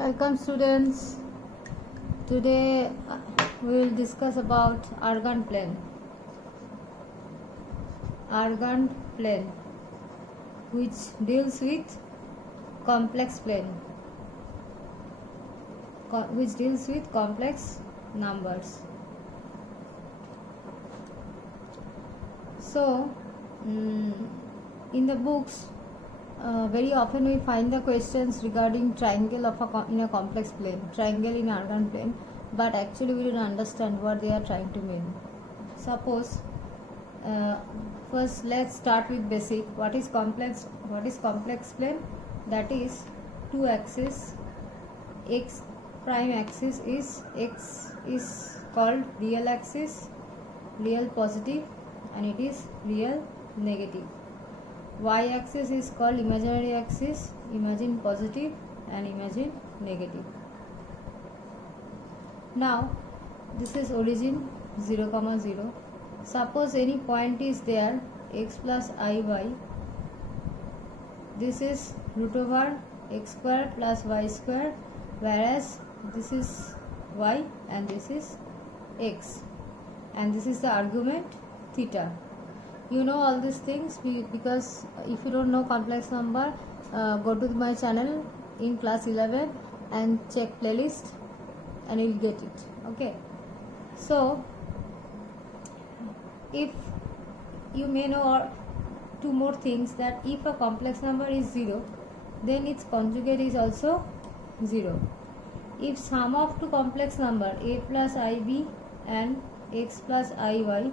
Welcome students. Today we will discuss about Argand plane. Argand plane which deals with complex plane, which deals with complex numbers. So in the books very often we find the questions regarding triangle in a complex plane, triangle in Argand plane, but actually we don't understand what they are trying to mean. Suppose first let's start with basic. What is complex plane? That is two axis. X prime axis is x is called real axis, real positive, and it is real negative. Y axis is called imaginary axis, imagine positive and imagine negative. Now this is origin 0, 0. Suppose any point is there, x plus iy. This is root over x square plus y square, whereas this is y and this is x, and this is the argument theta. You know all these things because if you don't know complex number, go to my channel in class 11 and check playlist and you'll get it. Okay, so if you may know two more things, that if a complex number is 0, then its conjugate is also 0. If sum of two complex number a plus ib and x plus iy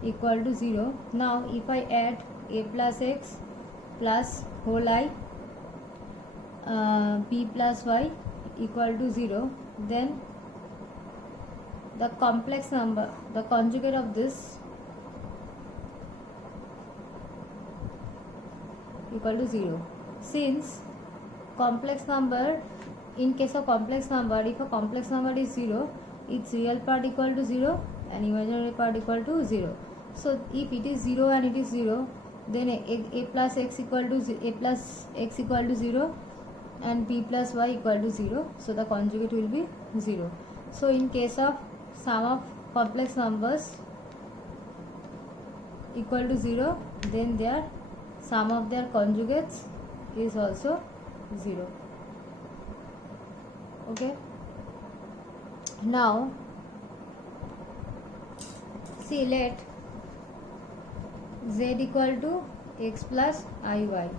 equal to 0. Now if I add a plus x plus whole I b plus y equal to 0, then the complex number, the conjugate of this equal to 0. Since complex number, in case of complex number, if a complex number is 0, its real part equal to 0 and imaginary part equal to 0. So if it is 0 and it is 0, then a plus x equal to 0 and b plus y equal to 0. So the conjugate will be 0. So in case of sum of complex numbers equal to 0, then their sum of their conjugates is also 0. Okay. Now see, let z equal to x plus iy,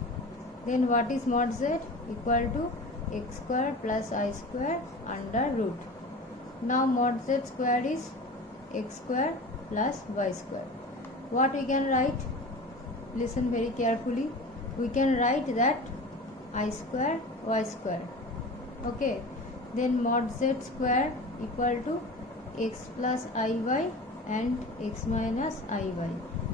then what is mod z? Equal to x square plus I square under root. Now mod z square is x square plus y square. What we can write? Listen very carefully. We can write that I square y square. Okay, then mod z square equal to x plus iy and x minus iy.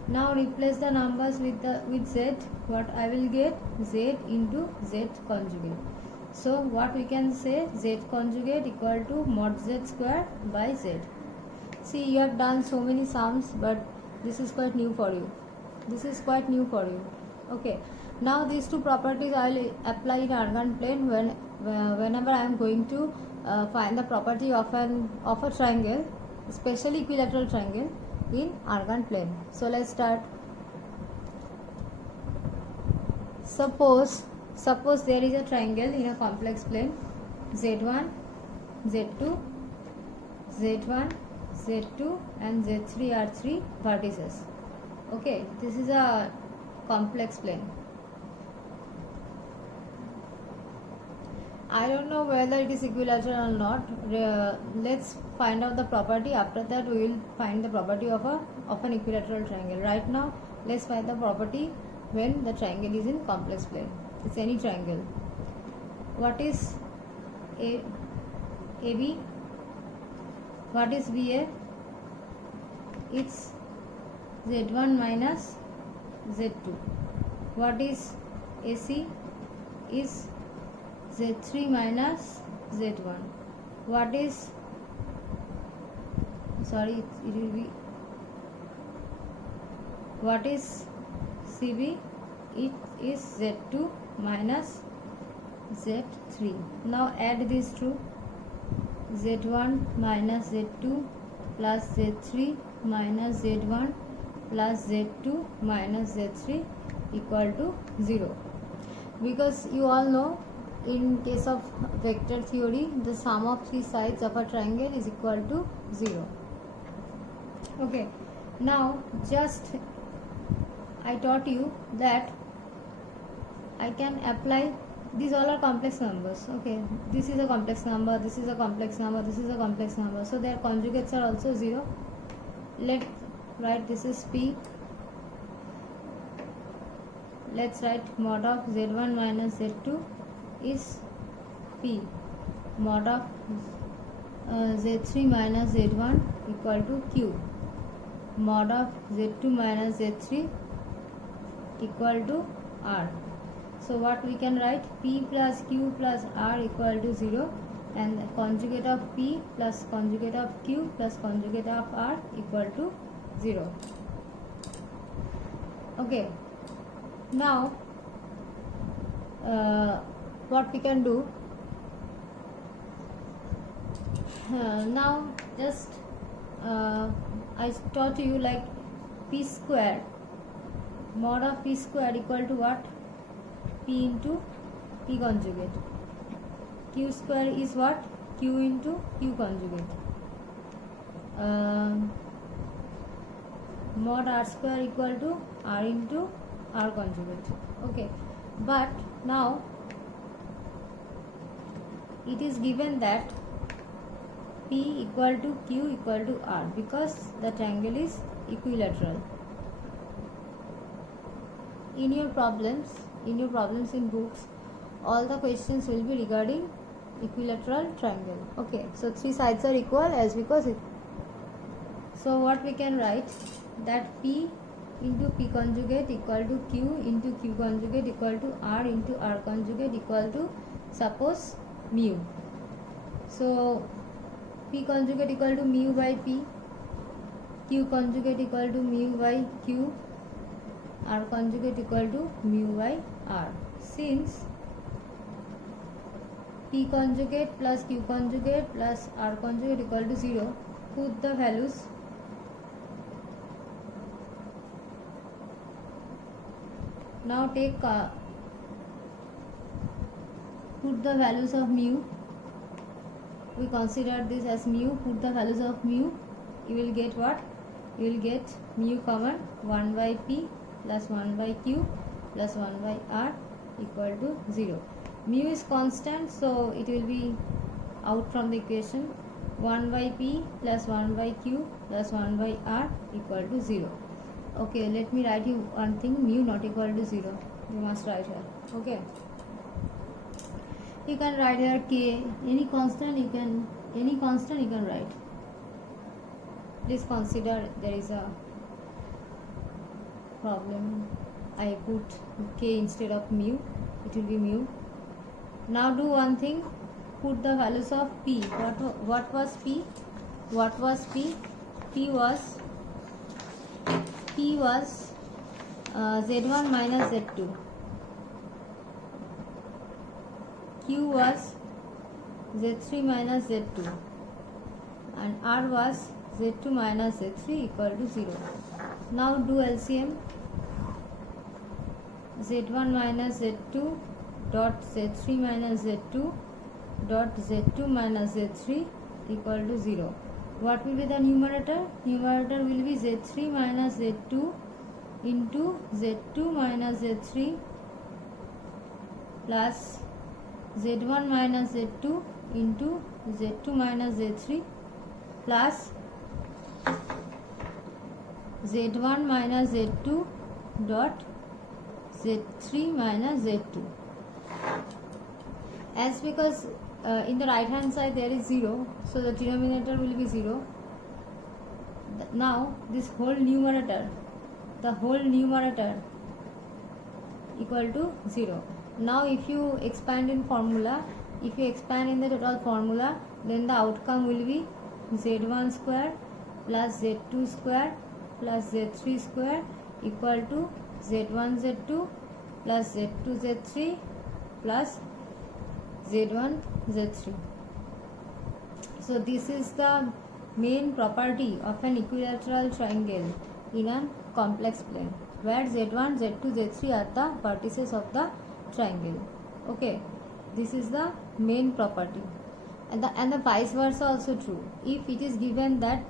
Now replace the numbers with z. What I will get? Z into z conjugate. So what we can say? Z conjugate equal to mod z square by z. See, you have done so many sums, but this is quite new for you. Okay. Now these two properties I will apply in Argand plane whenever I am going to find the property of a triangle, especially equilateral triangle, in Argand plane. So let's start. Suppose there is a triangle in a complex plane, z1, z2, z1, z2 and z3 are three vertices. Okay, this is a complex plane. I don't know whether it is equilateral or not. Let's find out the property. After that we will find the property of an equilateral triangle. Right now let's find the property when the triangle is in complex plane. It's any triangle. What is AB? What is BA? It's Z1 minus Z2. What is AC? Is Z3 minus Z1. What is, sorry, it will be, what is CB? It is Z2 minus z3. Now add these two, z1 minus z2 plus z3 minus z1 plus z2 minus z3 equal to 0. Because you all know, in case of vector theory, the sum of three sides of a triangle is equal to 0. Okay, now just I taught you that I can apply, these all are complex numbers. Okay, this is a complex number, this is a complex number, this is a complex number, so their conjugates are also 0. Let's write this is P. Let's write mod of z1 minus z2 is P. Mod of z3 minus z1 equal to Q. Mod of z2 minus z3 equal to R. So what we can write, P plus Q plus R equal to 0, and the conjugate of P plus conjugate of Q plus conjugate of R equal to 0. Okay, now what we can do, now just I taught you like P square, mod of P square equal to what? P into P conjugate. Q square is what? Q into Q conjugate. Mod R square equal to R into R conjugate. Okay, but now it is given that P equal to Q equal to R because the triangle is equilateral. In your problems in books, all the questions will be regarding equilateral triangle. Okay, so three sides are equal as because it. So what we can write, that P into P conjugate equal to Q into Q conjugate equal to R into R conjugate equal to, suppose, mu. So P conjugate equal to mu by P, Q conjugate equal to mu by Q, R conjugate equal to mu by R. Since P conjugate plus Q conjugate plus R conjugate equal to 0, put the values. Now take put the values of mu. We consider this as mu. Put the values of mu. You will get what? You will get mu common, 1 by P plus 1 by Q plus 1 by R equal to 0. Mu is constant, so it will be out from the equation. 1 by P plus 1 by Q plus 1 by R equal to 0. Okay, let me write you one thing, mu not equal to 0. You must write here. Okay. You can write here K, any constant you can write. Please consider there is a problem. I put K instead of mu, it will be mu. Now do one thing, put the values of P. What was P? What was P? P was Z1 minus Z2. Q was Z3 minus Z2, and R was Z2 minus Z3 equal to 0. Now do LCM. Z1 minus Z2 dot Z3 minus Z2 dot Z2 minus Z3 equal to 0. What will be the numerator? Numerator will be Z3 minus Z2 into Z2 minus Z3 plus Z1 minus Z2 into Z2 minus Z3 plus Z1 minus Z2 dot Z3 minus Z2. As because in the right hand side there is 0, so the denominator will be 0. Now this whole numerator, the whole numerator equal to 0. Now if you expand in formula, if you expand in the total formula, then the outcome will be Z1 square plus Z2 square plus Z3 square equal to Z1 Z2 plus Z2 Z3 plus z1 z3. So this is the main property of an equilateral triangle in a complex plane, where z1 z2 z3 are the vertices of the triangle. Okay, this is the main property, and the vice versa also true. If it is given that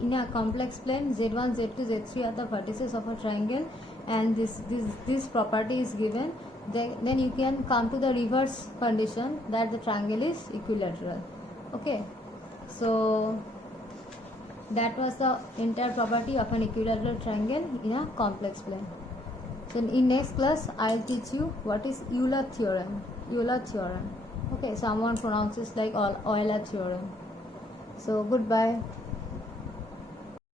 in a complex plane z1 z2 z3 are the vertices of a triangle, and this property is given, then you can come to the reverse condition that the triangle is equilateral. Okay, so that was the entire property of an equilateral triangle in a complex plane. So in next class I'll teach you what is Euler theorem. Okay, someone pronounces like Euler theorem. So goodbye.